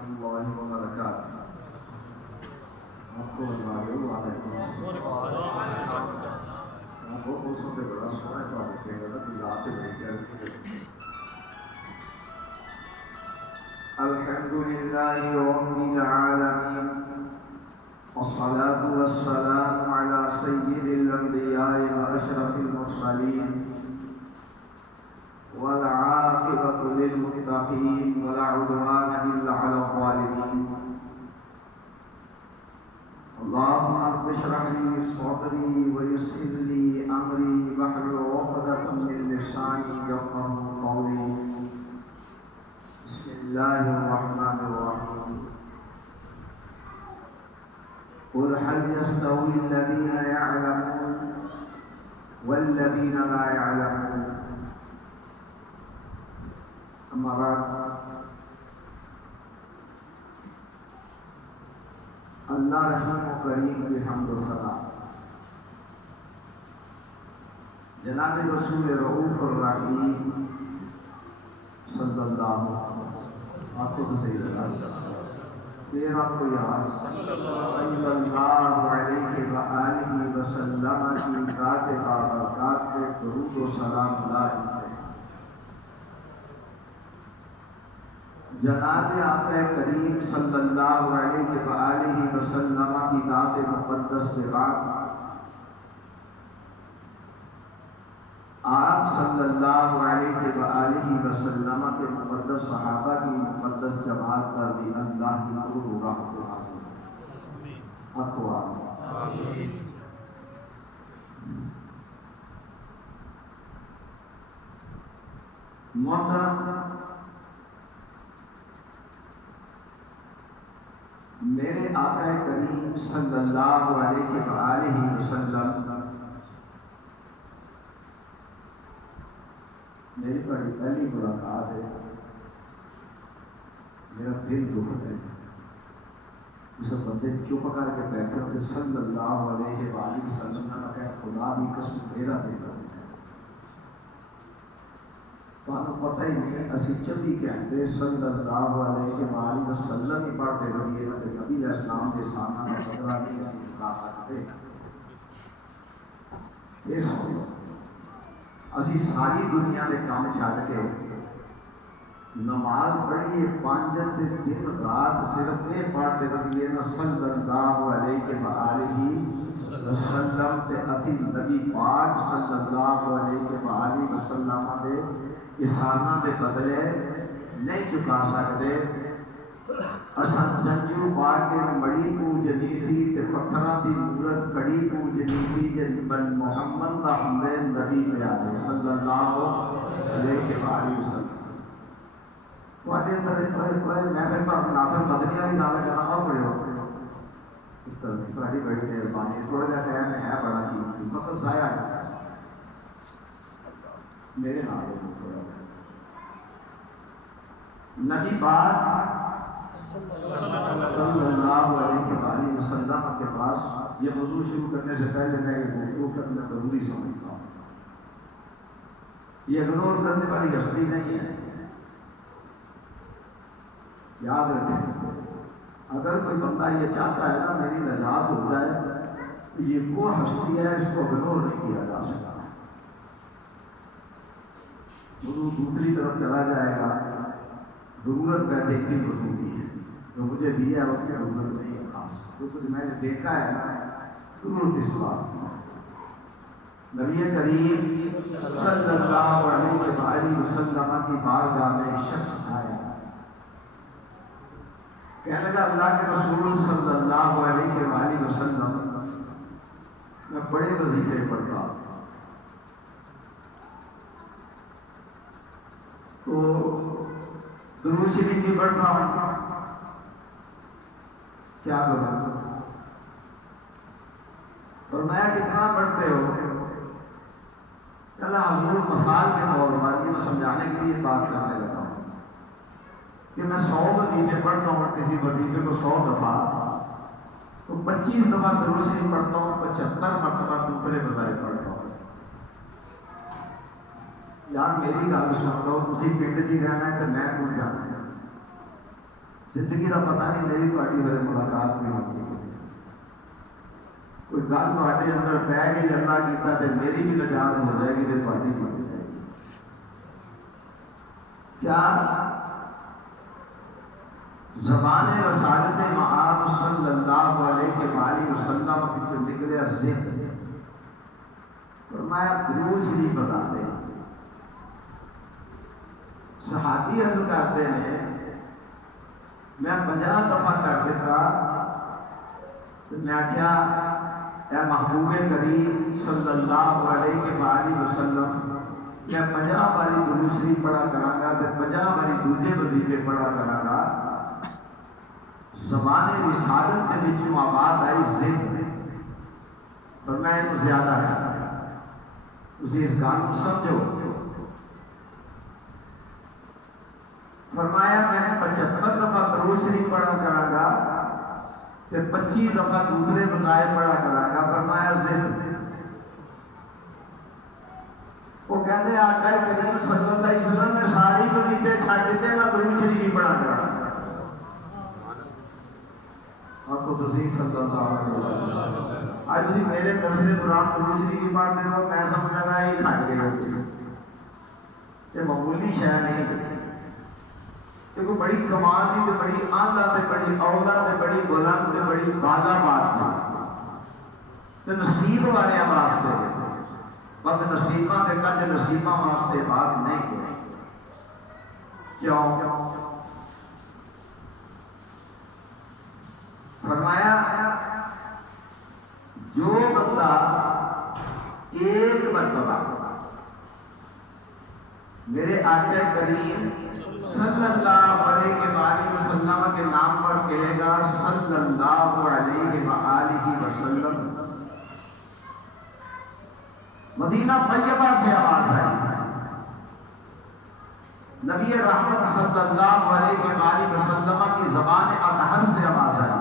اللہ وبرکاتہ. آپ کو وعلیکم السلام. وہ موسم پہ بڑا سونا الحمد لله رب العالمين والصلاة والسلام على سيد الأنبياء وأشرف المرسلين والعاقبة للمتقين ولا عدوان إلا على الظالمين. اللهم رب اشرح لي صدري ويسر لي أمري واحلل عقدة من لساني يفقهوا قولي. بسم الله الرحمن الرحيم. قل هل يستوي الذين يعلمون والذين لا يعلمون. أما بعد، اللہ رحیم و کریم کی حمد و ثنا جناب رسول رؤوف الرحیم صلی اللہ آپ کو تو صحیح لگا تیرا کو یاد صلی اللہ علیہ وآلہ وسلم کی ذات بابرکات پہ درود و سلام اللہ جناب آقا کریم صلی اللہ علیہ وآلہ وسلم کی ذات مقدس کے بعد آپ صلی اللہ علیہ وآلہ وسلم کے مقدس صحابہ کی مقدس جماعت پر بھی اللہ کی نور و رحمت حاصل آمین. محترم میرے آقا کریم صلی اللہ علیہ وآلہ وسلم میری بڑی پہلی ملاقات ہے. میرا دل دکھتا ہے جسے بندے چپ کر کے بیٹھے ہوتے صلی اللہ علیہ وآلہ وسلم نے کہا خدا بھی قسم میرا دل ہے. تو پتہ ہی نہیں اسی 24 گھنٹے صلی اللہ علیہ وآلہ وسلم ہی پڑھتے رہیے نا نبی علیہ السلام کے سامنے خطرہ نہیں اسی بتا سکتے. یہ سنو اسی ساری دنیا کے کام چھڈ کے نماز پڑھیے 5 دن رات صرف یہ پڑھتے رہیے نا صلی اللہ علیہ وآلہ وسلم تے اتی نبی پاک صلی اللہ علیہ وآلہ وسلم دے احساناں دے بدلے نہیں چکا سکتے. اساں جنجو پا کے مڑی پوجنی سی تے پتھراں دی مورت کڑی پوجنی سی جے بن محمد دا ہمدے نبی پیارے صلی اللہ علیہ وآلہ وسلم. تواڈے اندر میں پھر ناظر مدنی والی گل کرنا اور پڑھو تواڈی بڑی مہربانی. تھوڑا جہا ٹائم ہے بڑا قیمتی مطلب ضائع ہے میرے نال نبی پاک صلی اللہ علیہ وآلہ وسلم کے پاس یہ موضوع شروع کرنے سے پہلے میں یہ موضوع کرنا ضروری سمجھتا ہوں. یہ اگنور کرنے والی ہستی نہیں ہے. یاد رکھیں اگر کوئی بندہ یہ چاہتا ہے نا میری نجات ہو جائے تو یہ وہ ہستی ہے اس کو اگنور نہیں کیا جا سکتا. موضوع دوسری طرف چلا جائے گا. ضرورت میں دیکھنے کو ہوتی ہے جو مجھے دیا ہے اس کی ضرورت نہیں ہے خاص جو کچھ میں نے دیکھا ہے نا ضرورت اس بات کی. نبی کریم صلی اللہ علیہ وآلہ وسلم کی بارگاہ میں ایک شخص آیا کہنے لگا اللہ کے رسول صلی اللہ علیہ وآلہ وسلم میں بڑے وظیفے پڑھتا ہوں تو درود شریف بھی پڑھتا ہوں کیا کروں اور میں کتنا پڑھتے ہو اللہ حضور مثال کے طور پر یہ سمجھانے کے لیے بات کرنے لگا ہوں کہ میں 100 وظیفے پڑھتا ہوں کسی وظیفے کو 100 دفعہ تو 25 دفعہ درود شریف پڑھتا ہوں 75 مرتبہ دوسرے بظاہر پڑھتا ہوں. یار میری گل سن لو تسی پنڈ جی رہنا ہے تو میں کون جانا ہے زندگی کا پتا نہیں میری تھوڑی میرے ملاقات بھی ہوتی ہے کوئی گل تھوڑے اندر پی گئی اللہ کیتا تو میری بھی نجات ہو جائے گی تو تھوڑی بھی ہو جائے گی کیا زبان رسالت معاذ صلی اللہ علیہ وسلم کی نکلے ذکر فرمایا درود شریف بتا دیں صحابی عرض کرتے ہیں میں 50 دفعہ کر دیتا تو میں کیا اے محبوب کریم صلی اللہ علیہ وسلم میں 50 باری درود شریف پڑھا کرا گا تو 50 باری دوسرے وظیفے پڑھا کرا گا زبان رسالت کے وچوں آواز آئی ذکر پر میں انہوں زیادہ ہے اسی اس گل کو سمجھو فرمایا میں 75 دفعہ درود شریف پڑھا کرا گا پھر 25 دفعہ دوسرے وظائف پڑھا کرا گا فرمایا ذکر وہ کہتے ہیں آقا کریم صلی اللہ علیہ وسلم نے ساری وظیفے چھڈ دیتے میں درود شریف ہی پڑھا کرا گا آپ کو تسی صلی اللہ علیہ وسلم آج تسی میرے درس کے دوران درود شریف کی بات دے رہے میں سمجھ رہا یہ کھٹ گئے یہ معمولی شے نہیں یہ کوئی بڑی کمال نہیں تو بڑی اعلیٰ تے بڑی اولا تے بڑی بلند تے بڑی بالا بات نہیں تے نصیب والے واسطے بد نصیباں تے کج نصیباں واسطے بات نہیں کیوں فرمایا جو بندہ ایک مرتبہ میرے آقا کریم صلی اللہ علیہ وسلم کے نام پر کہے گا صلی اللہ علیہ وسلم مدینہ طیبہ سے آواز آئی نبی رحمت صلی اللہ علیہ وسلم کی زبان اطہر سے آواز آئی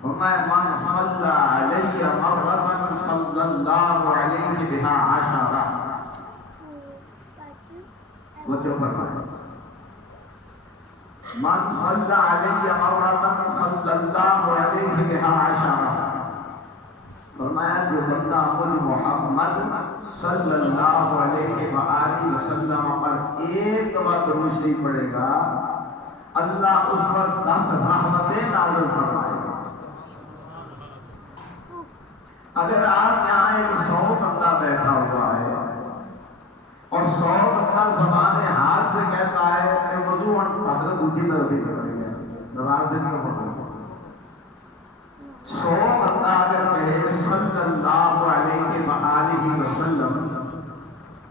فرمایا من صلی علیہ مرۃ صلی اللہ علیہ بها عشرہ وجہ فرمایا من صلی علیہ مرۃ صلی اللہ علیہ بها عشرہ فرمایا جو بندہ مجھ محمد صلی اللہ علیہ وسلم پر ایک بار درود شریف پڑھے گا اللہ اس پر 10 رحمتیں نازل فرمائے گا اگر آپ یہاں ایک 100 بندہ بیٹھا ہوا ہے اور 100 بندہ زبان حال سے کہتا ہے کہ وضو حضرت دوسری طرف ہی کریں گے نماز دن کا مطلب 100 بندہ اگر کہے صلی اللہ علیہ وسلم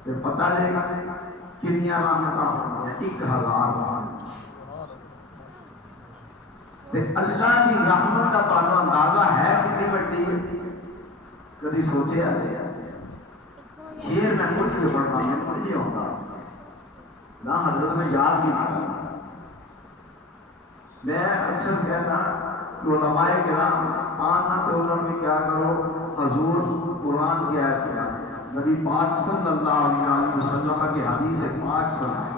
تو پتہ لے گا کنیا رحمتہ ہوگا 1000 اللہ کی رحمت کا پانو اندازہ ہے کتنی بڑی ہے کبھی سوچے آئے شیر میں کچھ بھی پڑھتا میں کچھ ہی ہوتا نہ حضرت میں یاد بھی نہیں میں اکثر کہتا کہ علماء کرام آنا تو انہوں میں کیا کرو حضور قرآن کی آیت کیا نبی پاک صلی اللہ علیہ وسلم کی حدیث پاک سنائے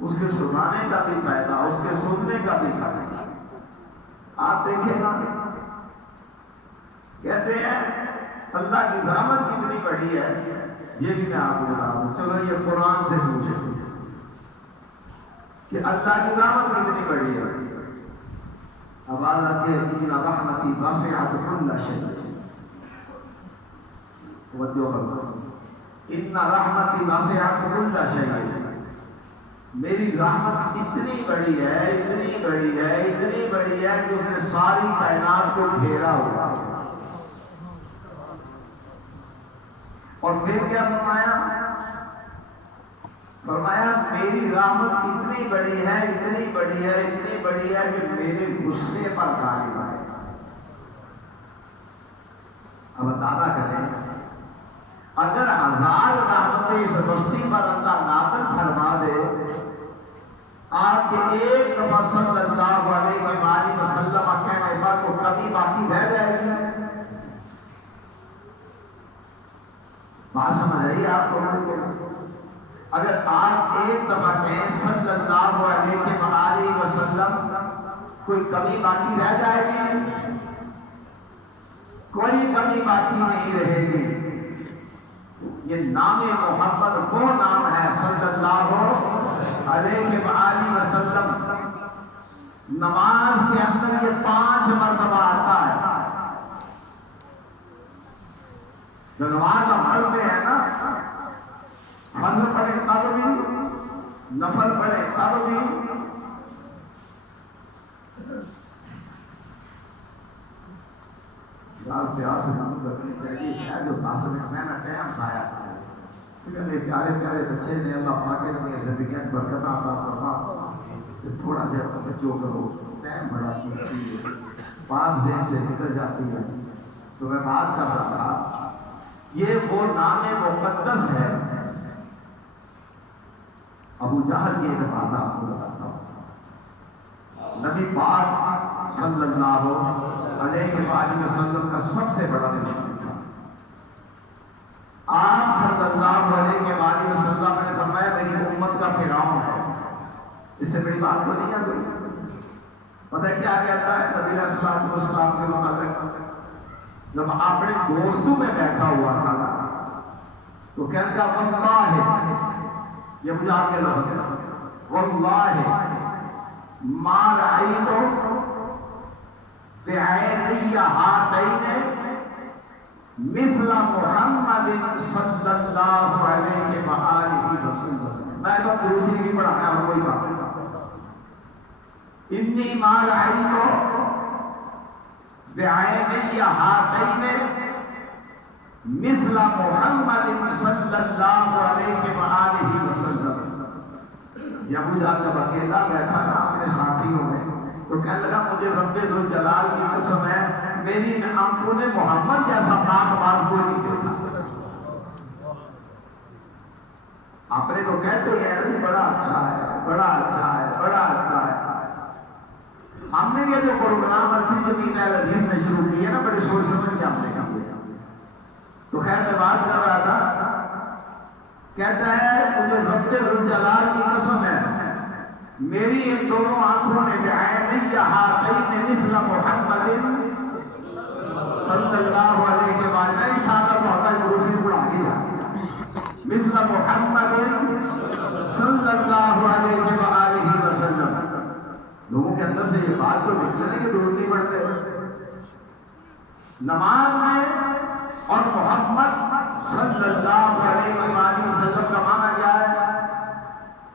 اس کے سنانے کا بھی فائدہ اس کے سننے کا بھی فائدہ آپ دیکھیں نا کہتے ہیں اللہ کی رحمت کتنی بڑی ہے یہ بھی میں آپ کو بتا دوں چلو یہ قرآن سے پوچھیں کہ اللہ کی رحمت کتنی بڑی ہے آواز آتی ہے ان رحمتی وسعت کل شیء ان رحمتی وسعت کل شیء میری رحمت اتنی بڑی ہے اتنی بڑی ہے اتنی بڑی ہے کہ اس نے ساری کائنات کو گھیرا ہوا ہے اور پھر کیا فرمایا فرمایا میری رحمت اتنی بڑی ہے اتنی بڑی ہے اتنی بڑی ہے کہ میرے غصے پر غالب ہے اب اندازہ کریں اگر 1000 رحمتیں اس بستی پر اللہ نازل فرما دے آپ کے ایک دفعہ صلی اللہ علیہ وسلم کہنے پر کو کبھی باقی رہ جائے گی بات سمجھ رہی ہے آپ لوگوں کو اگر آپ ایک دفعہ کہیں صلی اللہ علیہ وآلہ وسلم، کوئی کمی باقی رہ جائے گی؟ کوئی کمی باقی نہیں رہے گی۔ یہ نام محمد وہ نام ہے صلی اللہ علیہ وآلہ وسلم۔ نماز کے اندر یہ 5 مرتبہ آتا ہے۔ جو نماز ہم پڑھتے ہیں نا، فرض پڑھے تب بھی، نفل پڑھے تب بھی، پیار سے کام کرنی چاہیے ہے جو 10 منٹ میں نا ٹائم ضائع کرے۔ پیارے پیارے بچے نے اللہ پاک نے ہمیں زندگی میں برکت عطا فرما، تھوڑا دیر توجہ کرو، ٹائم بڑا قیمتی ہے، بات ذہن سے نکل جاتی ہے۔ تو میں بات کر رہا تھا، یہ وہ نام مقدس ہے۔ ابو جہل کی ایک بات آپ کو بتاتا ہوں، نبی پاک صلی اللہ علیہ وآلہ وسلم کا سب سے بڑا دشمن تھا۔ آپ صلی اللہ علیہ وآلہ وسلم نے فرمایا میری امت کا فرعون ہے۔ اس سے بڑی بات کو نہیں ہے۔ پتہ کیا کہتا ہے نبی علیہ السلام کے متعلق؟ جب اپنے دوستوں میں بیٹھا ہوا تھا تو کہتا واللہ، یہ مجھے آگے لوگ، واللہ ما رأیت بعینی ہاتین مثل محمد صلی اللہ علیہ وآلہ وسلم۔ میں تو دوسری بھی پڑھایا اور کوئی بات نہیں۔ انی ما رأیت بعینی ہاتین مثل محمد صلی اللہ علیہ وآلہ وسلم۔ یہ ابو جہل جب اکیلا بیٹھا نا اپنے ساتھیوں میں تو کہنے لگا مجھے رب ذوالجلال کی قسم ہے میری ان آنکھوں نے محمد جیسا پاک باز کوئی نہیں دیکھا۔ آپ نے تو کہتے ہیں بڑا اچھا ہے، بڑا اچھا ہے، بڑا اچھا ہے۔ ہم نے یہ جو پروگرام ارتھی زمین اہل حدیث نے شروع کی ہے نا، بڑے سوچ سمجھ کے ہم نے کیا۔ تو خیر میں بات کر رہا تھا، کہتا ہے مجھے رب ذوالجلال کی قسم ہے میری ان دونوں آنکھوں نے بعینی ہاتین مثل محمد صلی اللہ علیہ وآلہ، میں اشارہ بہت ہے روشنی کو آگے جا، مثل محمد صلی اللہ علیہ وآلہ وسلم۔ لوگوں کے اندر سے یہ بات تو نکلے کہ درود نہیں پڑھتے نماز میں، اور محمد صلی اللہ علیہ وآلہ وسلم کا معنی کیا ہے؟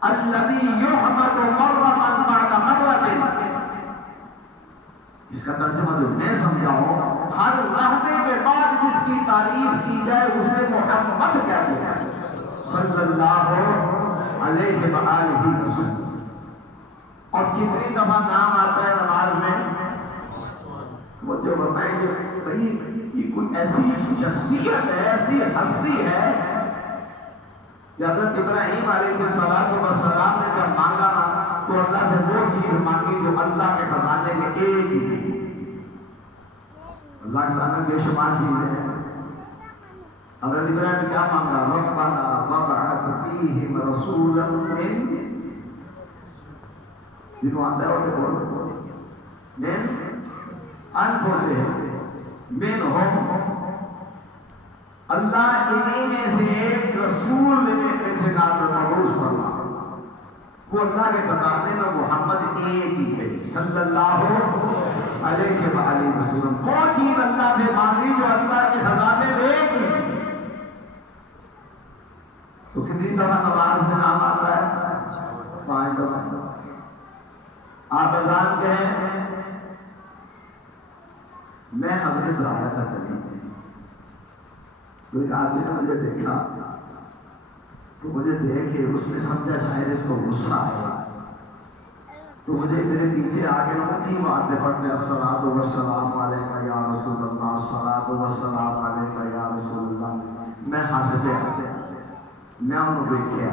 الذی یحمد مرۃ بعد مرۃ۔ اس کا ترجمہ جو میں سمجھاؤں، ہر لحظے کے بعد جس کی تعریف کی جائے اسے محمد کہتے ہیں صلی اللہ علیہ وآلہ وسلم۔ اور کتنی دفعہ نام آتا ہے نماز میں؟ وہ جو بتائیں جو یہ کوئی ایسی شخصیت ہے، ایسی ہستی ہے کہ حضرت ابراہیم علیہ السلام نے جب مانگا تو اللہ سے وہ چیز مانگی جو اللہ کے خزانے میں ایک ہی تھی۔ اللہ کے خزانے میں بے شمار چیزیں ہیں۔ حضرت ابراہیم نے کیا مانگا؟ ربنا وابعث فیہم رسولا من، جنہوں آتا ہے وہ بول من انفسہم منہم، اللہ انہی میں سے ایک رسول میں سے نازل مبعوث فرما۔ وہ اللہ کے خزانے میں محمد ایک ہی ہے صلی اللہ علیہ وآلہ وسلم۔ وہ چیز اللہ سے مانگی جو اللہ کے خزانے میں ایک ہی ہے۔ تو کتنی دفعہ نماز میں نام آتا ہے؟ 5 دفعہ۔ آپ اذان کہیں، میں حضرت رہا تھا کہیں تو ایک آدمی نے مجھے دیکھا تو مجھے دیکھے اس نے سمجھا شاید اس کو غصہ آیا تو مجھے میرے پیچھے آگے تین باتیں پڑھتے الصلاۃ والسلام علیکہ یا رسول اللہ، الصلاۃ والسلام علیکہ یا رسول اللہ۔ میں ہنس گیا، میں انہوں دیکھا،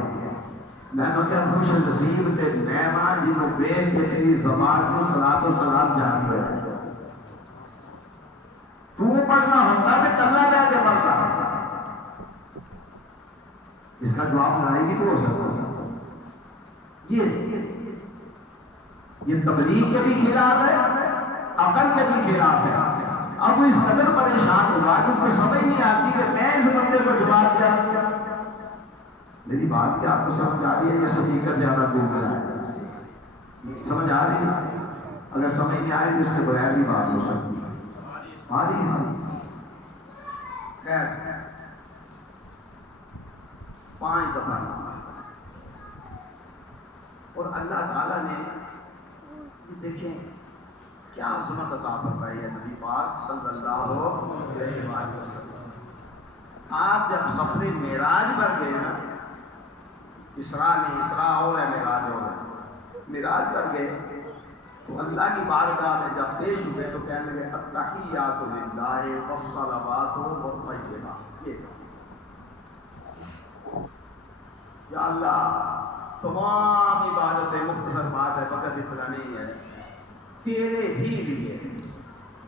میں نے کیا خوش نصیب تے مہمان جنہوں دیکھ کے میری زبان کو صلاۃ و سلام جان گئے۔ تو پڑھنا ہوتا ہے کلہ میں کے پڑھتا اس کا جواب لائے گی تو ہو سکتا یہ تبلیغ کے بھی خلاف ہے، عقل کے بھی خلاف ہے۔ اب وہ اس قدر پریشان ہوا کہ اس کو سمجھ نہیں آتی کہ میں اس بندے کو جواب کیا۔ میری بات کیا آپ کو سمجھ آ رہی ہے یا سپیکر زیادہ دور رہا ہے؟ سمجھ آ رہی ہے؟ اگر سمجھ نہیں آ رہی تو اس کے بغیر بھی بات ہو سکتی ہے۔ آ رہی ہے؟ خیر 5 دفعہ اور اللہ تعالیٰ نے دیکھیں کیا عظمت عطا فرمائی ہے نبی پاک صلی اللہ علیہ وسلم۔ آپ جب سفر معراج پر گئے نا، اسراء ہو رہا ہے، معراج ہو رہا ہے، معراج پر گئے تو اللہ کی بارگاہ میں جب پیش ہوئے تو کہنے لگے التحیات للہ والصلوات والطیبات، یا اللہ تمام عبادتیں، مختصر بات ہے، وقت اتنا نہیں ہے، تیرے ہی لیے،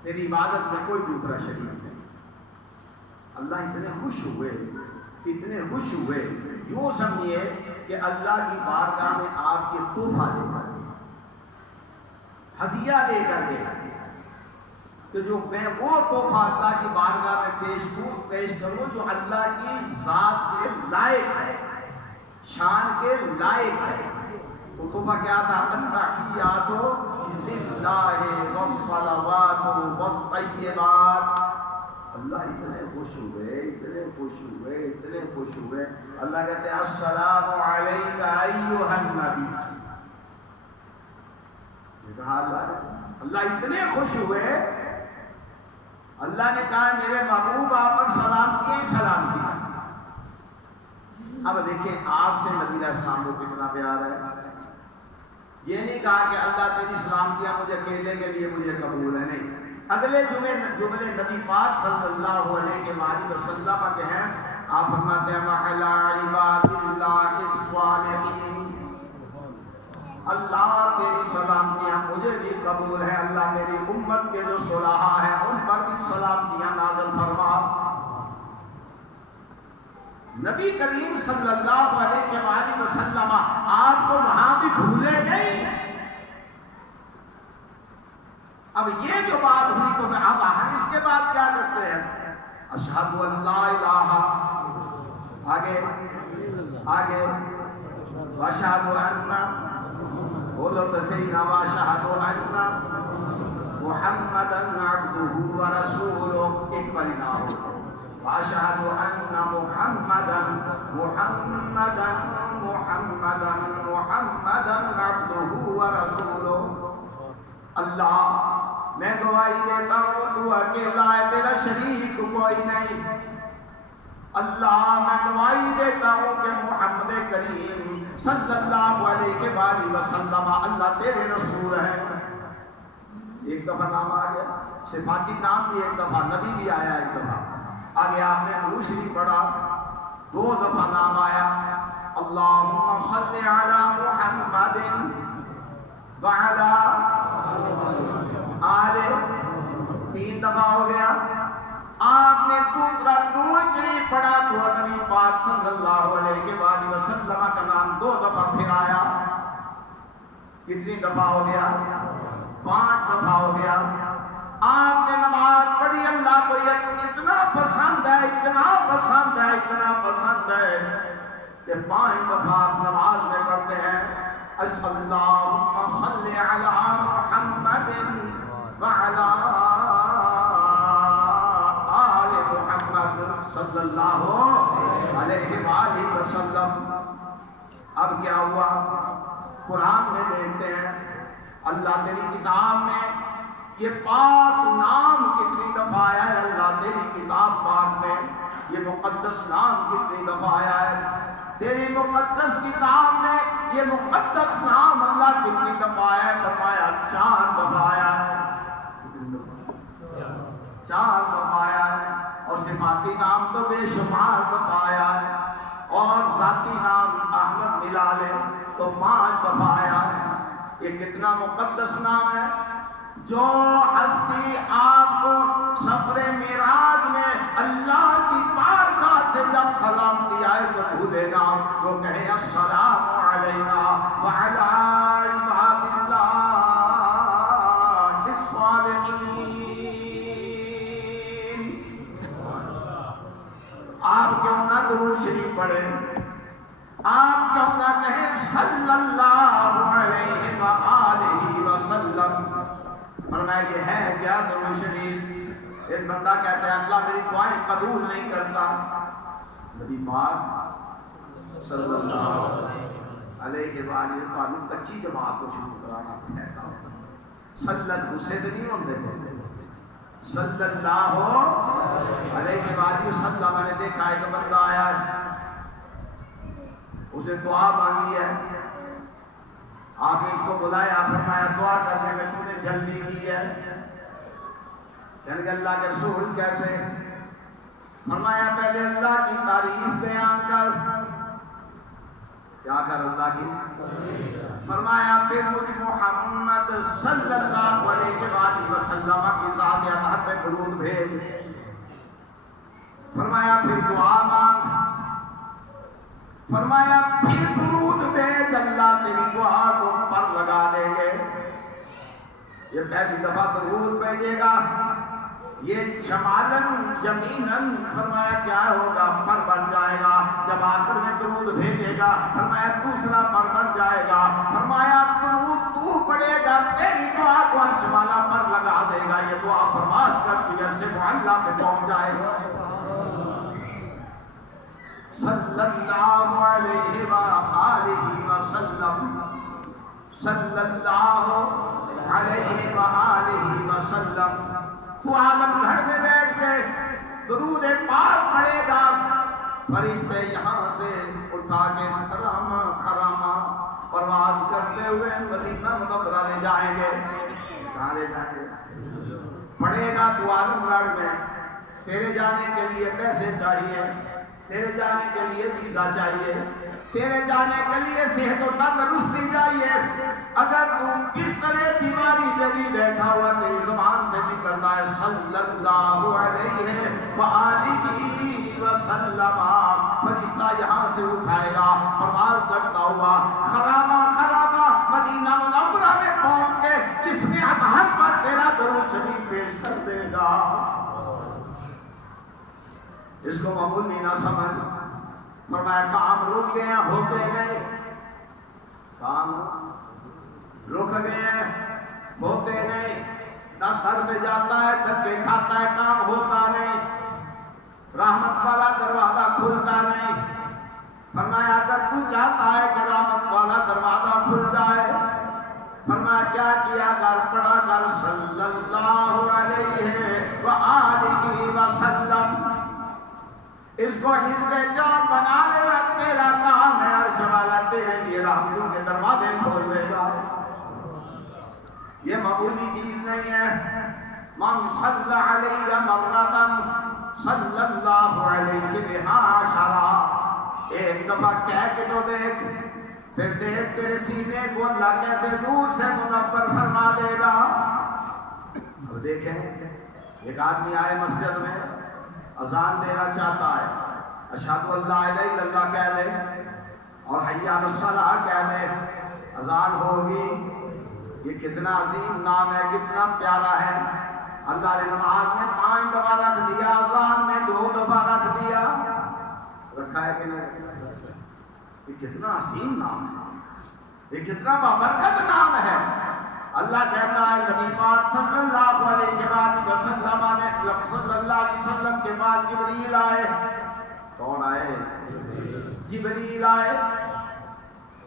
تیری عبادت میں کوئی دوسرا شریک نہیں۔ اللہ اتنے خوش ہوئے، یوں سمجھیے کہ اللہ کی بارگاہ میں آپ کے تحفہ لے کر گئے، ہدیہ لے کر گئے کہ جو میں وہ تحفہ اللہ کی بارگاہ میں پیش کروں جو اللہ کی ذات کے لائق ہے، شان کے لائق ہے۔ وہ تحفہ کیا تھا؟ التحیات للہ والصلوات والطیبات۔ اللہ اتنے خوش ہوئے، اللہ کہتے ہیں السلام علیک ایھا النبی۔ یہ کہا اللہ اتنے خوش ہوئے، اللہ نے کہا میرے محبوب آپ پر سلام کیا ہی سلام کیا۔ اب دیکھیں آپ سے نبی علیہ السلام کو کتنا پیار ہے۔ یہ نہیں کہا کہ اللہ تیری سلامتیاں مجھے اکیلے کے لیے مجھے قبول ہے، نہیں، اگلے جملے نبی پاک صلی اللہ علیہ وسلم کے ہیں۔ آپ فرماتے ہیں وَعَلَىٰ عِبَادِ اللَّهِ الصَّالِحِينَ، اللہ تیری سلامتیاں مجھے بھی قبول ہے، اللہ میری امت کے جو صلحاء ہیں ان پر بھی سلامتیاں نازل فرما۔ نبی کریم صلی اللہ علیہ وسلم آپ کو وہاں بھی بھولے نہیں۔ اب یہ جو بات ہوئی تو اب ہم اس کے بعد کیا کرتے ہیں؟ اشہد ان لا الہ، آگے واشہد ان، بولو تو صحیح نا، واشہد ان محمدا عبدہ ورسولہ، ایک بار نہ ہو، واشہد ان محمدا عبدہ ورسولہ۔ اللہ میں گواہی دیتا ہوں تو اکیلا ہے، تیرا شریک کوئی نہیں۔ اللہ میں گواہی دیتا ہوں کہ محمد کریم صلی اللہ علیہ وآلہ وسلم اللہ تیرے رسول ہیں۔ ایک دفعہ نام آ گیا، صفاتی نام بھی ایک دفعہ، نبی بھی آیا ایک دفعہ، آگے آپ نے درود شریف پڑھا، 2 دفعہ نام آیا، اللہم صلی علی محمد وعلی آلہ، 3 دفعہ ہو گیا۔ آپ نے دوسرا درود شریف پڑھا تو نبی پاک صلی اللہ علیہ وآلہ وسلم کا نام 2 دفعہ پھر آیا۔ کتنی دفعہ ہو گیا؟ 5 دفعہ ہو گیا۔ آپ نے نماز پڑھی، اللہ کو یہ اتنا پسند ہے کہ 5 دفعہ نماز میں پڑھتے ہیں اللہم صلی علی محمد وعلی آل محمد صلی اللہ علیہ وآلہ وسلم۔ اب کیا ہوا؟ قرآن میں دیکھتے ہیں اللہ تیری کتاب میں یہ پاک نام کتنی دفعہ آیا ہے، اللہ تیری کتاب پاک میں یہ مقدس نام کتنی دفعہ آیا ہے، تیری مقدس کتاب میں یہ مقدس نام اللہ کتنی دفعہ آیا ہے؟ فرمایا 4 دفعہ آیا ہے، 4 دفعہ آیا ہے، اور صفاتی نام تو بے شمار دفعہ آیا ہے، اور ذاتی نام احمد ملا لے تو 5 دفعہ آیا ہے۔ یہ کتنا مقدس نام ہے جو ہستی آپ کو سفر معراج میں اللہ کی بارگاہ سے جب سلامتی آئے تو بھولے نہ، وہ کہیں السلام علینا وعلی عباد اللہ الصالحین۔ آپ کیوں نہ درود شریف پڑھیں؟ آپ کیوں نہ کہیں صلی اللہ علیہ وآلہ وسلم؟ فرمایا یہ ہے کیا درود شریف؟ ایک بندہ کہتا ہے اللہ میری دعائیں قبول نہیں کرتا، نبی پاک صلی اللہ علیہ وآلہ وسلم کچی جماعت کو شروع کرانا کہتا ہوں، صلی اللہ سے نہیں ہوندے بولتے، صلی اللہ علیہ وآلہ وسلم۔ میں نے دیکھا ایک بندہ آیا ہے، اسے دعا مانگی ہے، آپ نے اس کو بلایا، فرمایا دعا کرنے میں تو نے جلدی کی ہے؟ کہنے کہ اللہ کے رسول کیسے؟ فرمایا پہلے اللہ کی تعریف بیان کر۔ کیا کر اللہ کی؟ فرمایا پھر مجھ محمد صلی اللہ علیہ وسلم کی ذات اطہر پہ درود بھیج۔ فرمایا پھر دعا مانگ۔ فرمایا پھر درود بھیج، اللہ تیری دعا کو پر لگا دیں گے۔ یہ پہلی دفعہ درود بھیجے گا، یہ شمالن یمینن فرمایا کیا ہوگا؟ پر بن جائے گا۔ جب آخر میں درود بھیجے گا فرمایا دوسرا پر بن جائے گا۔ فرمایا درود تو پڑھے گا، تیری دعا کو عرش والا پر لگا دے گا، یہ دعا پرواز کرتی عرش معلیٰ پہ پہنچ جائے گا۔ صلی اللہ علیہ وآلہ وسلم، صلی اللہ علیہ وآلہ وسلم۔ تو عالم گھر میں بیٹھ کے درود پاک پڑھے گا، فرشتے یہاں سے اٹھا کے خراما خراما پرواز کرتے ہوئے مدینہ منورہ لے جائیں گے۔ کہاں لے جائیں گے؟ پڑھے گا تو عالم گھر میں، تیرے جانے کے لیے پیسے چاہیے، تیرے جانے کے لیے ویزا چاہیے، تیرے جانے کے لیے صحت و تندرستی چاہیے۔ اگر تم کس طرح بیماری پہ بھی بیٹھا ہوا تیری زبان سے نکلتا ہے صلی اللہ علیہ وآلہ وسلم، فرشتہ یہاں سے اٹھائے گا پرواز کرتا ہوا خراما خراما مدینہ منورہ میں پہنچ کے جس میں اطہر پر تیرا درود شریف پیش کر دے گا۔ اس کو معمولی نہ سمجھ۔ فرمایا کام رک گئے ہوتے نہیں، کام رک گئے ہوتے نہیں، دفتر میں جاتا ہے دھکے کھاتا ہے، کام ہوتا نہیں، رحمت والا دروازہ کھلتا نہیں۔ فرمایا اگر تو چاہتا ہے کہ رحمت والا دروازہ کھل جائے، فرمایا کیا کیا کر؟ پڑھا کر صلی اللہ علیہ وآلہ وسلم۔ اس کو حفظ جان بنا لینا تیرا کام ہے، عرش والا تیرے لیے رحمتوں کے دروازے کھول دے گا۔ یہ معمولی چیز نہیں ہے۔ من صلی علیہ مرتن صلی اللہ علیہ بہا عشرہ، ایک دفعہ کہہ کے تو دیکھ، پھر دیکھ تیرے سینے کو اللہ کیسے نور سے منور فرما دے گا۔ اب دیکھیں ایک آدمی آئے مسجد میں، اذان دینا چاہتا ہے، اشہد ان لا الہ الا اللہ کہہ دے اور حی علی الصلاۃ کہہ دے، اذان ہوگی۔ یہ کتنا عظیم نام ہے، کتنا پیارا ہے۔ اللہ نے نماز میں 5 دفعہ رکھ دیا، اذان میں 2 دفعہ رکھ دیا، رکھا ہے کہ نہیں؟ یہ کتنا عظیم نام ہے، یہ کتنا بابرکت نام ہے۔ اللہ کہتا ہے نبی پاک صلی اللہ علیہ وسلم نے صلی اللہ علیہ وسلم کے بعد جبریل آئے۔ کون آئے؟ جبریل آئے۔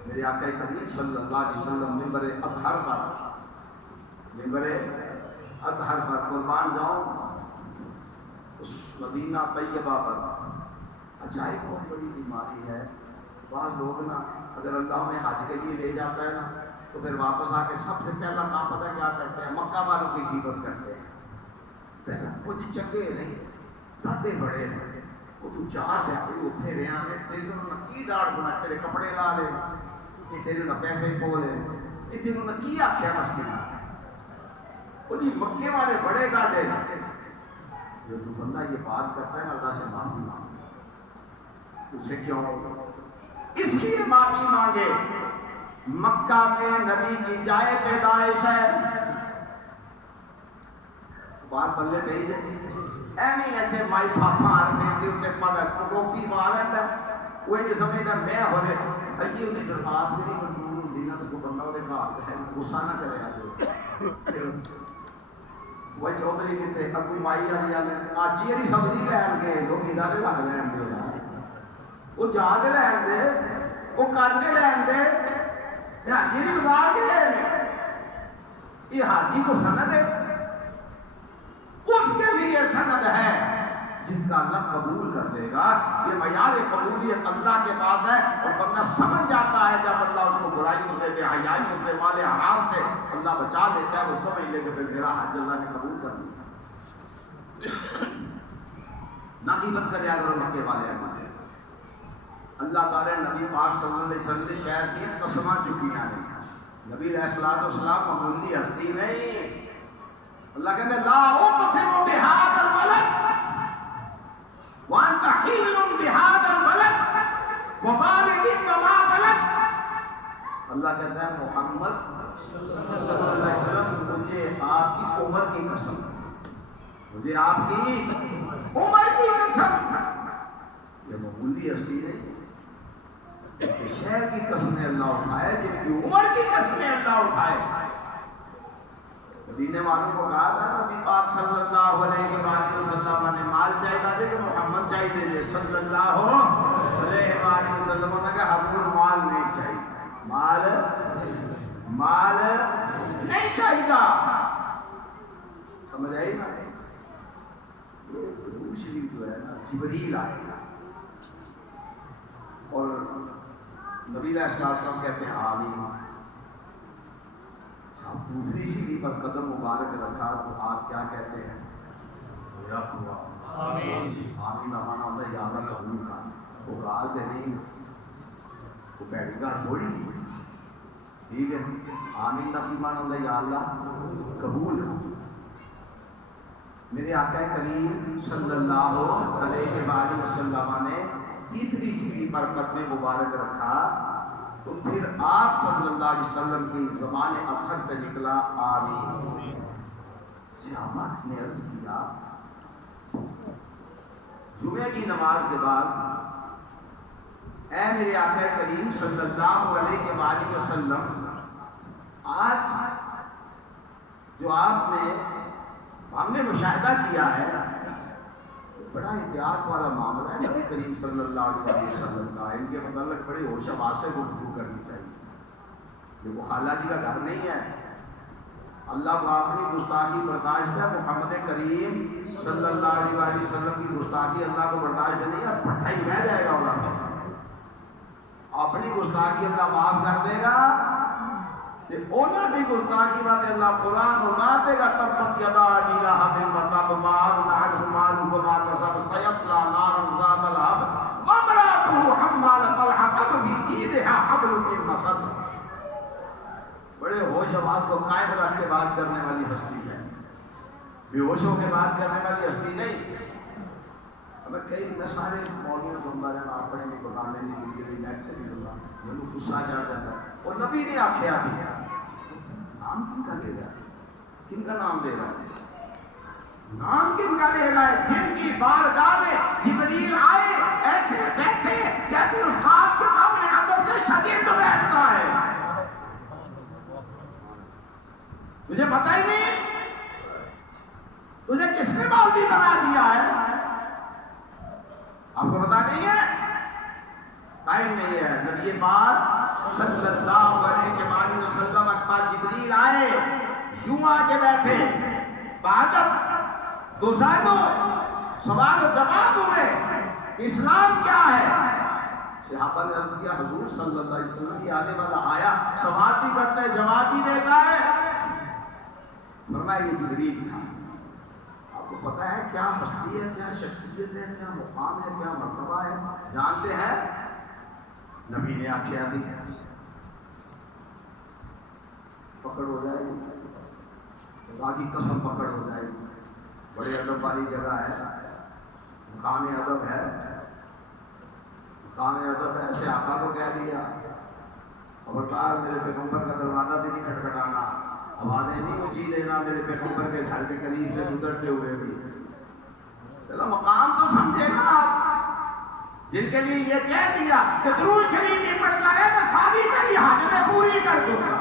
میرے آقا کریم صلی اللہ علیہ وسلم منبر اطہر پر، منبر اطہر پر قربان جاؤں اس مدینہ طیبہ پر عجائب بہت بڑی بیماری ہے۔ بعض لوگ نا اگر اللہ انہیں حج کے لیے لے جاتا ہے نا تو پھر واپس آ کے سب سے پہلا کام پتہ کیا کرتے ہیں؟ مکہ والوں کی غیبت کرتے ہیں۔ پہلا کچھ چنگے نہیں، ڈاڈے بڑے ہیں، وہ تو چار ہے کوئی اٹھے رہا ہے، تیرے انہوں نے کی ڈاڑ بنا، تیرے کپڑے لا لے، تیرے انہوں نے پیسے پو لے، تیرے انہوں نے کی آکھیا مسجد میں۔ وہ جی مکے والے بڑے ڈاڈے ہیں۔ جو تو بندہ یہ بات کرتا ہے نا اللہ سے معافی مانگتا ہے، اسے کیوں؟ اس لیے معافی مانگے، مکہ میں نبی کی جائے پیدائش ہے، بات بلے بھائی ایویں ایتھے مائی پاپا آتے دے تے پگڑ ٹوپی پا لیندا وہ جے سمجھدا میں ہو رہے ائی اودی درخواست نہیں منظور ہوندی نا تو بندہ دے گھر ہے غصہ نہ کرے وہ چودھری کتے ابو مائی والی آج یہ سبزی لین گئے لوگ ادھر دے لگ لین دے وہ جا کے لین دے وہ کر کے لین دے حاجی نہیں لگا کے لین یہ حاجی کو سند ہے، اس کے لیے سند ہے جس کا اللہ قبول کر دے گا۔ یہ معیار قبولیت اللہ کے پاس ہے اور بندہ سمجھ جاتا ہے جب اللہ اس کو برائیوں سے، بے حیائیوں سے، مال حرام سے اللہ بچا لیتا ہے، وہ سمجھ لے کہ پھر میرا حج اللہ نے قبول کر لیا۔ نہ غیبت کرے اگر مکے والے ہیں، اللہ تعالیٰ نبی پاک صلی اللہ علیہ وسلم کے شہر کی قسماں چکیاں ہیں۔ نبی علیہ السلام معمولی ہستی نہیں، اللہ کہتے ہیں لا اقسم بہذا البلد وانت حل بہذا البلد ووالد وما ولد، اللہ کہتا ہے محمد صلی اللہ علیہ وسلم مجھے آپ کی عمر کی قسم، مجھے آپ کی عمر کی قسم، یہ معمولی ہستی نہیں، شہر کی قسمیں اللہ اٹھائے، جن کی عمر کی قسمیں اللہ اٹھائے۔ مدینے والوں کو کہا تھا نبی پاک صلی اللہ علیہ وسلم نے مال چاہیے تھا کہ محمد چاہیے تھے صلی اللہ علیہ وسلم نے کہا حضور مال نہیں چاہیے، مال نہیں چاہیے، سمجھ آئی نا؟ یہ شریف جو ہے نا جبریل آئے گا اور نبی علیہ السلام کہتے ہیں آمین، دوسری سیڑھی پر قدم مبارک رکھا تو آپ کیا کہتے ہیں؟ آمین۔ آمین مانا ہوتا ہے یا اللہ قبول کا، وہ گال دے نہیں، وہ بیٹھ گا تھوڑی، ٹھیک ہے؟ آمین کا مانا ہوتا ہے یا اللہ قبول۔ میرے آقا کریم صلی اللہ علیہ وآلہ وسلم نے تیسری سیڑھی پر قدم مبارک رکھا تو پھر آپ صلی اللہ علیہ وسلم کی زبان اطہر سے نکلا آمین۔ صحابہ نے عرض کیا جمعے کی نماز کے بعد اے میرے آقا کریم صلی اللہ علیہ وآلہ وسلم، آج جو آپ نے ہم نے مشاہدہ کیا ہے بڑا احتیاط والا معاملہ ہے نبی کریم صلی اللہ علیہ وسلم کا، ان کے متعلق بڑے ہوش آواز سے گفتگو کرنی چاہیے۔ یہ وہ خالہ جی کا گھر نہیں ہے، اللہ کو اپنی گستاخی برداشت ہے، محمد کریم صلی اللہ علیہ وسلم کی گستاخی اللہ کو برداشت نہیں ہے، پٹھا ہی رہ جائے گا اللہ، اپنی گستاخی اللہ معاف کر دے گا، اونا بھی گستاخی بات اللہ قرآن اتار دے گا، تبت یدا ابی لہب وتب ما اغنی عنہ مالہ وما کسب سیصلی نارا ذات لہب وامرأتہ حمالۃ الحطب فی جیدہا حبل من مسد۔ بڑے ہوش آواز کو قائم رکھ کے بات کرنے والی ہستی ہے، بے ہوشوں کے بات کرنے والی ہستی نہیں۔ میں کئی میں سارے مولویوں سنتا رہا، اپنے بھی بتانے نہیں دی نیٹ سے بھی سنتا، مجھے غصہ چڑھ جاتا ہے۔ اور نبی نے آخیا بھی نام کن کا لے رہا ہے؟ کن کا نام دے رہا ہے؟ نام کن کا لے رہا ہے؟ جن کی بارگاہ میں جبریل آئے ایسے بیٹھے جیسے استاد کے سامنے ادب سے شاگرد بیٹھتا ہے، تجھے پتہ ہی نہیں تجھے کس نے مولوی بنا دیا ہے؟ آپ کو پتا نہیں ہے؟ ٹائم نہیں ہے۔ نبی پاک صلی اللہ علیہ وسلم اکبر جبریل آئے، یوں آ کے بیٹھے، بعدب دوسانوں سوال و جواب ہوئے، اسلام کیا ہے؟ صحابہ نے عرض کیا حضور صلی اللہ علیہ وسلم کی آنے والا آیا، سوال بھی کرتا ہے جواب بھی دیتا ہے۔ فرمایا یہ جبریل تھا۔ آپ کو پتا ہے کیا ہستی ہے، کیا شخصیت ہے، کیا مقام ہے، کیا مرتبہ ہے، جانتے ہیں؟ نبی نے آخیا دی پکڑ ہو جائے گی، خدا کی قسم پکڑ ہو جائے گی، بڑے ادب والی جگہ ہے، مقام ادب ہے، خان ادب ایسے آقا کو کہہ دیا، خبردار میرے پیغمبر کا دروازہ بھی نہیں کھٹکھٹانا، آوازیں نہیں اونچی دینا میرے پیغمبر کے گھر کے قریب سے گزرتے ہوئے بھی۔ چلو مقام تو سمجھے نا آپ، جن کے لیے یہ کہہ دیا کہ درود شریف نہیں پڑھتا ہے تو ساری تیری حاجت میں پوری کر دوں گا،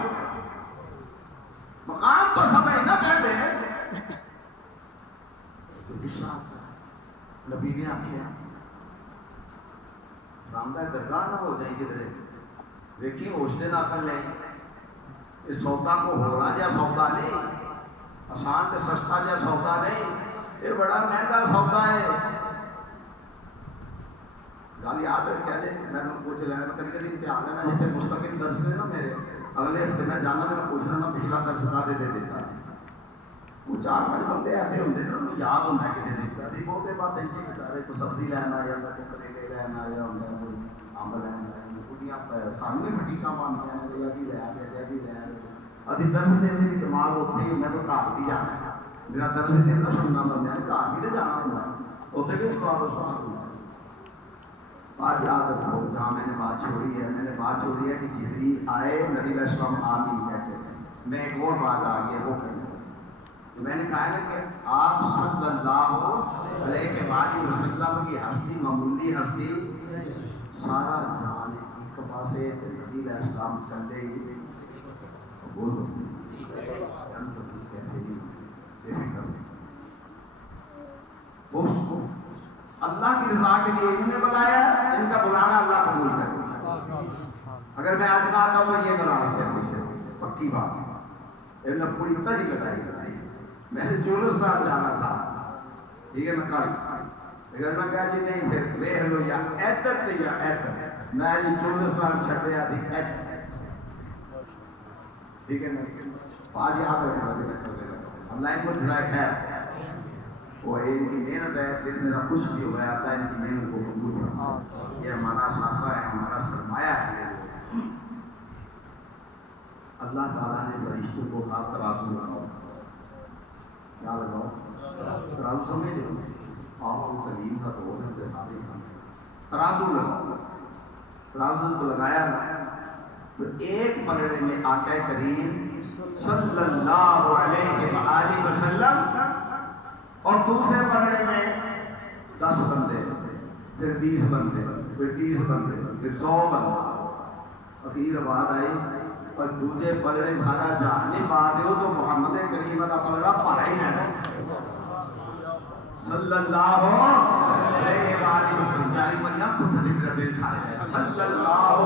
مقام تو سمجھ نہ پہلے تو اشارت نبی نے آخیا راندہ درگاہ نہ ہو جائیں کدھرے، دیکھیں ہوش دے نہ کر لیں، اس سودا کو ہو رہا جا سودا نہیں، آسان تے سستا جا سودا نہیں، یہ بڑا مہنگا سودا ہے۔ گل یاد رکھ لے، میں نے پوچھ لینا، میں کبھی کبھی امتحان لینا جیسے مستقل درس نے نا میرے اگلے ہفتے میں جانا، میں پوچھنا نا پچھلا درس کا دے دیتا، وہ 4-5 بندے ایسے ہوتے ہیں نا یاد ہوتا ہے کہ دیتا تھی، بہتے بات ہے کہ کوئی سبزی لینا یا کریلے لینا یا کوئی امب لینا، سانو بھی فٹیکا پاندیاں یا بھی لے آیا بھی لے آیا، ابھی درس دن بھی دماغ اتنے ہی میں تو گھر بھی جانا، میرا درس دن کا سننا بندہ ہے گھر بھی تو جانا ہوتا ہے، اتنے بھی سواد ہوتا ہے۔ آج یاد رکھو جہاں میں نے بات چھوڑی ہے، میں نے بات چھوڑی ہے کہ جبریل آئے، نبی علیہ السلام آمین کہتے ہیں، میں ایک اور بات آ گئی وہ کرنا، میں نے کہا ہے کہ آپ صلی اللہ علیہ وسلم کی ہستی معمولی ہستی سارا جہان ایک پاسے نبی علیہ السلام چلے ہی بولو اس کو اللہ کی رضا کے لیے انہوں نے بلایا، ان کا بلانا اللہ قبول کرے۔ اگر میں آج نہ آتا ہوں تو یہ بنا لیتے ہیں مجھ سے، پکی بات ہے، انہوں نے پوری تڑی لگائی، میں نے جولستان جانا تھا، ٹھیک ہے میں کل اگر میں کہا جی نہیں پھر لے لو یا ایڈر تے یا ایڈر، میں جی جولستان چھڑیا تھی ایڈر، ٹھیک ہے آج یاد رکھنا جی میں کر لے اللہ ان کو جزائے خیر، وہ ان کی محنت ہے، پھر میرا کچھ بھی ہوا ہے اللہ ان کی محنت کو قبول کرنا، یہ ہمارا ساسا ہے، ہمارا سرمایہ ہے۔ اللہ تعالیٰ نے فرشتوں کو کہا ترازو لگاؤ، کیا لگاؤ؟ ترازو سمجھ لو، آؤ کریم کا تو ہے سارے ترازو لگاؤ، ترازو کو لگایا تو ایک پلڑے میں آقا کریم صلی اللہ علیہ وآلہ وسلم اور دوسرے پلڑے میں 10 بندے، پھر 20 بندے، پھر 30 بندے، پھر 100 بندے، اخیر بعد آئی اور دوسرے پلڑے بھارا جہانی بات ہو تو محمد کریم کا پلڑا پڑا ہی نہیں صلی اللہ علیہ وآلہ وسلم، جاری مریم کو ذکر دے کھائے صلی اللہ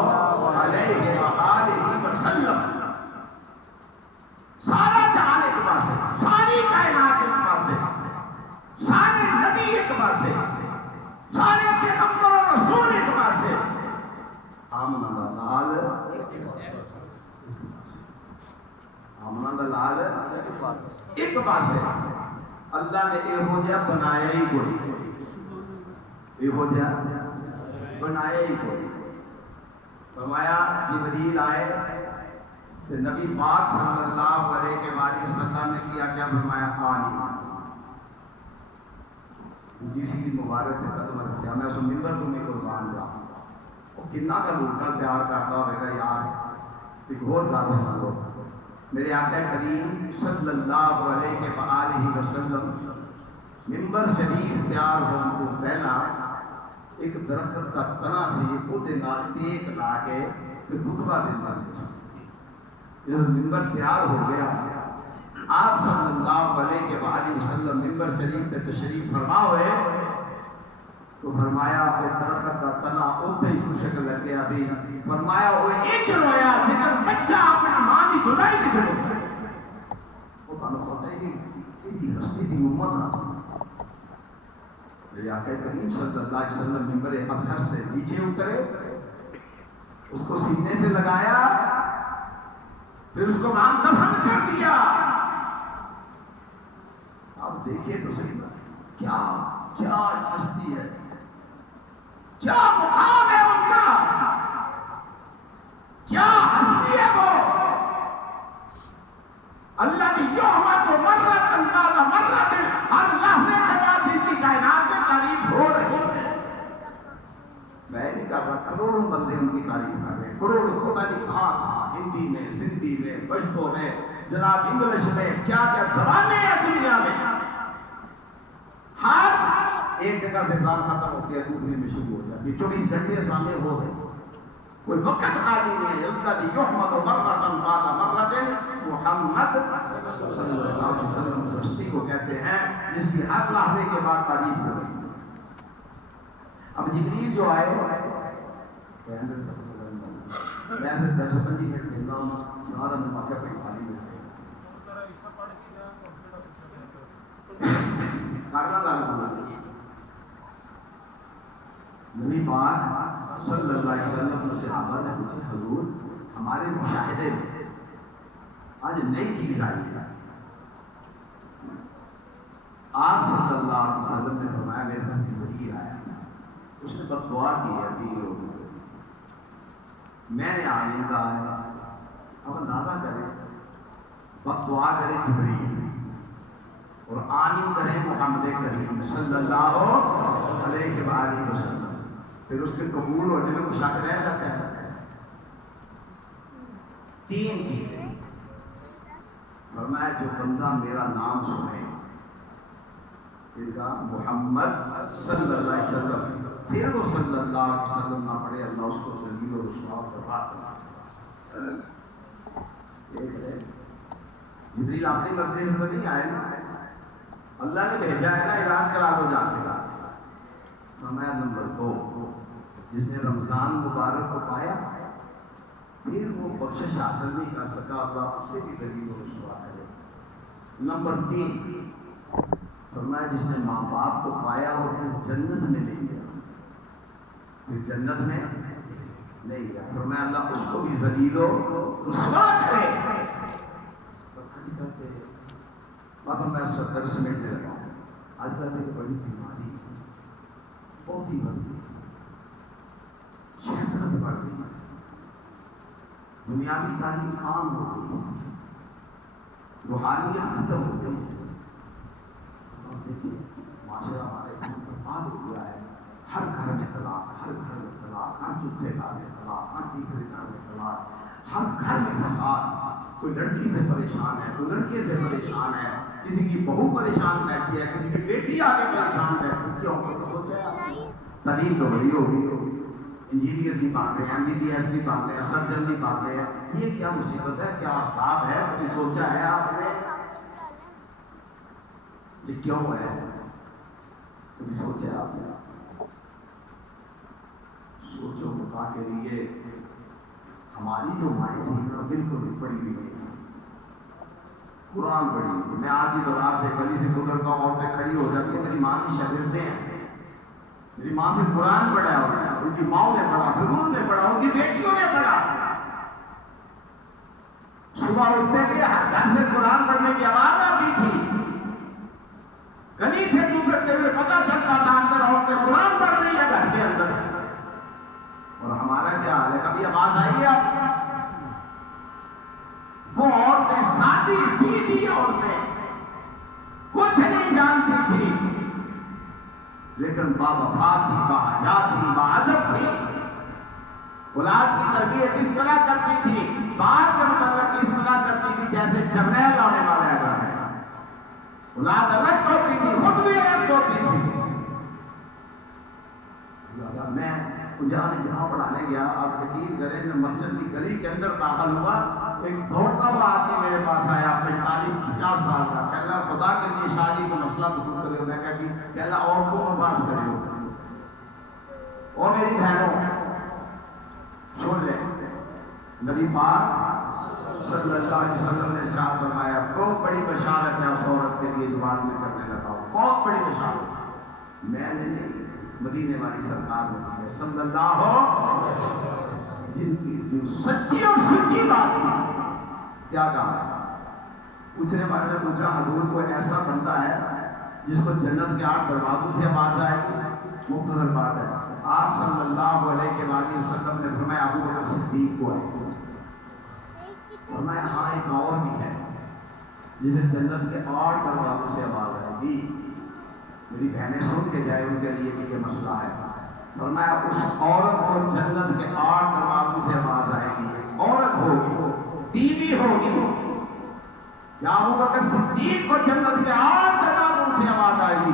علیہ وآلہ وسلم، سارا جہان ایک بار سے، ساری کائنات ایک بار سے، سارے نبی ایک بار سے، سارے پیغمبر اور رسول ایک بار سے، آمنہ دلال آمنہ دلال ایک بار سے، اللہ نے اے ہو جا بنایا ہی کوئی، اے ہو جا بنایا ہی کوئی، فرمایا جبریل آئے تو نبی پاک صلی اللہ علیہ وسلم نے کیا فرمایا آنی جسی کی مبارک ہے قدم رکھیا، میں اس منبر تمہیں قربان جاؤں، وہ کتنا کا لوٹر پیار کرتا ہوگا یار، ایک اور بات سنا لو، میرے آقا کریم صلی اللہ علیہ وآلہ وسلم منبر شریف تیار ہونے کو پہلا ایک درخت کا تنا سے پودے نال ٹیک لا کے خطبہ دینا ہے، جب منبر تیار ہو گیا آپ صلی اللہ علیہ وآلہ وسلم منبر شریف پہ تشریف فرما ہوئے تو فرمایا وہ درخت کا تنا اتنے ہی خشک لگ گیا تھی، فرمایا وہ ایک رویا جتر بچہ اپنا ماں کی جدائی کی جڑو، وہ تمہیں پتہ ہے کہ یہ ہستی تھی امت نہ، میرے آقا کریم صلی اللہ علیہ وسلم منبر ابہر سے نیچے اترے، اس کو سینے سے لگایا، پھر اس کو وہاں دفن کر دیا۔ آپ دیکھیے تو صحیح کیا کیا ہستی ہے، کیا مقام ہے ان کا، کیا ہستی ہے وہ، اللہ کی یومت و مرت انداز مرت، ہر لحظے کے بعد ان کی کائنات میں تعریف ہو رہی ہے۔ میں نے کہا کر رہا، کروڑوں بندے ان کی تعریف کر رہے ہیں، کروڑوں، پتہ نہیں کہاں کہاں، ہندی میں، سندھی میں، پشتو میں، جناب انگلش میں، کیا کیا زبانیں ہیں دنیا میں، ہر ایک جگہ سے اذان ختم ہوتی ہے دوسری میں شروع ہو جاتی ہے، 24 گھنٹے سامنے ہو رہے ہیں، کوئی وقت خالی نہیں ہے۔ الذی یحمد مرۃ بعد مرۃ محمد صلی اللہ علیہ وسلم، اس ہستی کو کہتے ہیں جس کی ہر لحظے کے بعد تعریف ہو رہی ہے۔ اب جبریل جو آئے، میں درس بندی ہے کہ نام نارا میں واقعہ پہ خالی میں کرنا دانا نبی پاک صلی اللہ علیہ وسلم سے صحابہ نے پوچھا، حضور ہمارے مشاہدے میں آج نئی چیز آئی ہے، آپ صلی اللہ علیہ وسلم نے فرمایا میرے گھر جبریل آیا، اس نے بد دعا کی ہے کہ میں نے آمین کہا ہے، اب اندازہ کریں بد دعا کرے جبریل اور آمین کرے محمد کریم صلی اللہ علیہ وآلہ وسلم، پھر اس کے قبول ہونے میں کچھ شک رہ جاتا ہے۔ 3 چیزیں فرمایا، جو بندہ میرا نام سنے، پھر کہا محمد صلی اللہ علیہ وسلم، پھر وہ صلی اللہ علیہ وسلم نہ پڑھے، اللہ اس کو ذلیل و رسوا برباد کرے۔ دیکھ رہے جبریل اپنی مرضی سے تو نہیں آئے نا، اللہ نے بھیجا ہے نا، اعلان کرا دو جا کے۔ فرمایا نمبر 2، جس نے رمضان مبارک کو پایا پھر وہ بخشش حاصل نہیں کر سکا، اللہ اس سے بھی ذلیل و رسوا کرے۔ نمبر 3، فرمایا جس نے ماں باپ کو پایا اور پھر جنت میں نہیں گیا، پھر جنت میں نہیں گیا، فرمایا اللہ اس کو بھی ذلیل و رسوا کرے۔ اب میں صدر سمیٹنے لگا ہوں، آج کل ایک بڑی بیماری بہت ہی بڑی شہرت بڑھ گئی، دنیاوی تعلیم عام ہو گئی، روحانیت ختم ہو گئی، اور دیکھیے معاشرہ ہمارے برباد ہو گیا ہے، ہر گھر میں طلاق، ہر گھر میں طلاق، ہر چوتھے گھر میں طلاق، ہر تیسرے گھر میں طلاق، ہر گھر میں فساد، کوئی لڑکی سے پریشان ہے، کوئی لڑکے سے پریشان ہے، کسی کی بہو پریشان بیٹھی ہے، کسی کی بیٹی آگے پریشان بیٹھی، کیوں تو سوچا تعلیم تو بڑی ہوگی، انجینئر بھی پاتے ہیں، MBBS بھی پاتے ہیں، سرجن بھی پاتے ہیں، یہ کیا مصیبت ہے، کیا عذاب ہے، کبھی سوچا ہے آپ نے یہ کیوں ہے، کبھی سوچا آپ نے؟ سوچو خدا کے لیے، ہماری جو مائیں تھی بالکل پڑی ہوئی نہیں، قرآن پڑھی ہوئی۔ میں آج بھی بازار سے گلی سے گزرتا ہوں، عورتیں کھڑی ہو جاتی ہیں، میری ماں کی شاگردیں ہیں، میری ماں سے قرآن پڑھا ہے، ان کی ماؤں نے پڑھا، پھر انہوں نے پڑھا، ان کی بیٹیوں نے پڑھا، صبح اٹھتے تھے ہر گھر سے قرآن پڑھنے کی آواز آتی تھی، گلی سے گزرتے ہوئے پتہ چلتا تھا اندر عورتیں قرآن پڑھ رہی ہے گھر کے اندر۔ اور ہمارا کیا حال ہے، کبھی آواز آئی ہے آپ؟ وہ عورتیں سادی سیدھی عورتیں کچھ نہیں جانتی تھی، لیکن باوفا تھی، باحیا تھی، باادب تھی، اولاد کی تربیت اس طرح کرتی تھی، بات کے متعلق اس طرح کرتی تھی جیسے جرنیل آنے والا ہے، اولاد الگ ہوتی تھی، خود بھی الگ ہوتی تھی۔ میں جہاں پڑھانے گیا، آپ یقین کریں، میں مسجد کی گلی کے اندر داخل ہوا، ایک دوڑتا ہوا آدمی میرے پاس آیا، 45-50 سال کا، کہہ رہا خدا کے لیے شادی کا مسئلہ دور کرے ہو، میں کہہ رہا عورتوں میں بات کرے ہو، اور میری بہنوں سن لیں، نبی پاک صلی اللہ علیہ وسلم نے ارشاد فرمایا، بہت بڑی بشارت ہے اس عورت کے لیے جو بعد میں کرنے لگا ہوں، بہت بڑی بشارت، میں نے نہیں، مدینے والی سرکار نے صلی اللہ جن کی جو سچی اور سچی بات کی، کیا کہا؟ پوچھنے والے نے پوچھا، حضور کوئی ایسا بندہ ہے جس کو جنت کے 8 دروازوں سے آواز آئے گی؟ مختصر بات ہے، آپ صلی اللہ علیہ وسلم نے فرمایا ابو بکر صدیق کو ہے، فرمایا ہاں ایک اور بھی ہے جسے جنت کے 8 دروازوں سے آواز آئے گی، میری بہنیں سن کے جائے، ان کے لیے بھی یہ مسئلہ ہے، فرمایا اس عورت کو جنت کے 8 دروازوں سے آواز آئے گی. عورت ہوگی, بیوی ہوگی, یا ابو بکر صدیق کو جنت کے 8 دروازوں سے آواز آئے گی,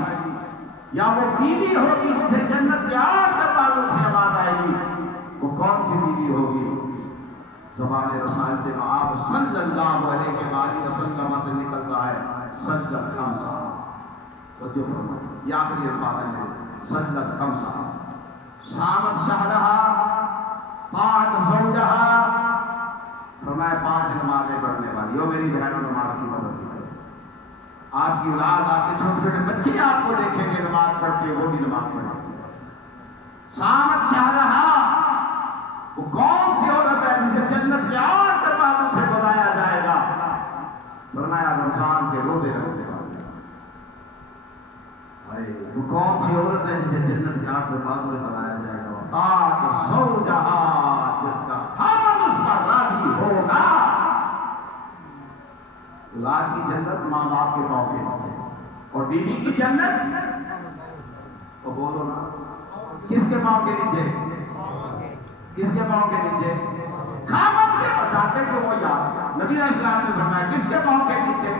یا وہ بیوی ہوگی جسے جنت کے 8 دروازوں سے آواز آئے گی. وہ کون سی بیوی ہوگی؟ زبان رسالت مآب صلی اللہ علیہ وسلم سے نکلتا ہے سجدت خمسہ. توجہ فرمائیں, یہ آخری الفاظ ہیں. سجدت خمسہ, صامت شہرہا, طاعت زوجہا. فرمایا 5 نمازیں پڑھنے والی ہو میری بہنوں, نماز کی مدد کرے. آپ کی اولاد, آپ کے چھوٹے چھوٹے بچے آپ کو دیکھیں گے نماز پڑھتے, وہ بھی نماز پڑھیں. صامت شہرہا, وہ کون سی عورت ہے جسے جنت کے 8 دروازوں سے بلایا جائے گا؟ فرمایا رمضان کے روزے رکھنے والی. وہ کون سی عورت ہے جسے جنت کے 8 دروازوں سے بلایا جائے گا؟ طاعت زوجہا, جس کا خاوند اس پر راضی ہوگا. اولاد کی جنت ماں باپ کے پاؤں کے نیچے, اور بیوی کی جنت تو بولو نا, کس کے پاؤں کے نیچے؟ کس کے پاؤں کے نیچے؟ خاوند کے. بتاتے کہ وہ یاد نبی علیہ السلام نے فرمایا کس کے پاؤں کے نیچے؟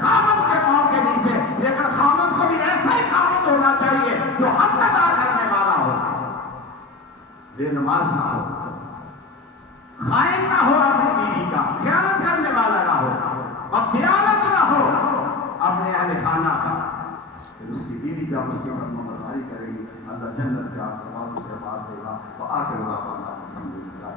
خاوند کے پاؤں کے نیچے. لیکن خاوند کو بھی ایسا ہی خاوند ہونا چاہیے جو حق ادا کرنے والا ہو, بے نماز نہ ہو, خائن نہ ہو اپنی بیوی کا, خیانت کرنے والا نہ ہو, اور خیانت نہ ہو اپنے اہل خانہ کا. پھر اس کی بیوی کا اس کے فرمانبرداری کرے گی, اللہ جنت کے 8 دروازوں سے آواز دے گا. تو آخر الحمدللہ.